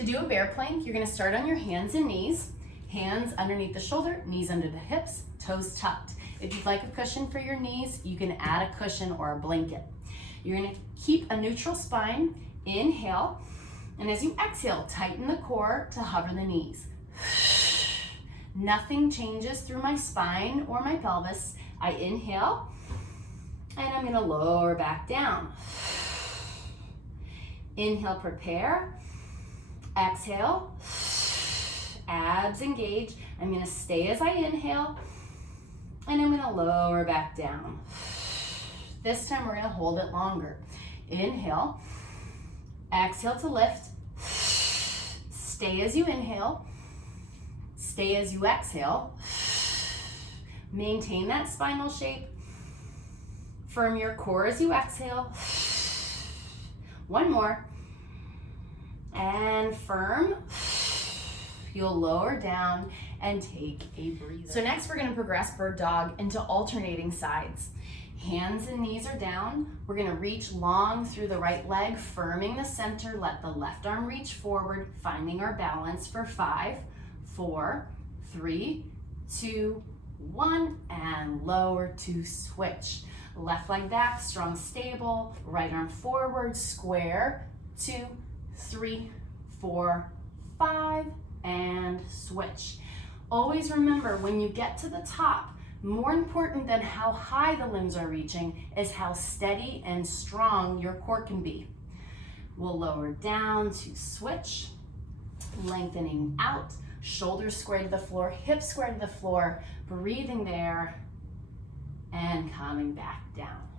To do a bear plank, you're gonna start on your hands and knees, hands underneath the shoulder, knees under the hips, toes tucked. If you'd like a cushion for your knees, you can add a cushion or a blanket. You're gonna keep a neutral spine, inhale, and as you exhale, tighten the core to hover the knees. Nothing changes through my spine or my pelvis. I inhale, and I'm gonna lower back down. Inhale, prepare. Exhale, abs engage. I'm gonna stay as I inhale, and I'm gonna lower back down. This time we're gonna hold it longer. Inhale, exhale to lift. Stay as you inhale, stay as you exhale. Maintain that spinal shape. Firm your core as you exhale. One more. And firm. You'll lower down and take a breather. So next we're gonna progress bird dog into alternating sides. Hands and knees are down. We're gonna reach long through the right leg, firming the center. Let the left arm reach forward, finding our balance for 5, 4, 3, 2, 1, and lower to switch. Left leg back, strong, stable. Right arm forward, square. 2, 3, 4, 5, and switch. Always remember, when you get to the top, more important than how high the limbs are reaching is how steady and strong your core can be. We'll lower down to switch, lengthening out, shoulders square to the floor, hips square to the floor, breathing there, and coming back down.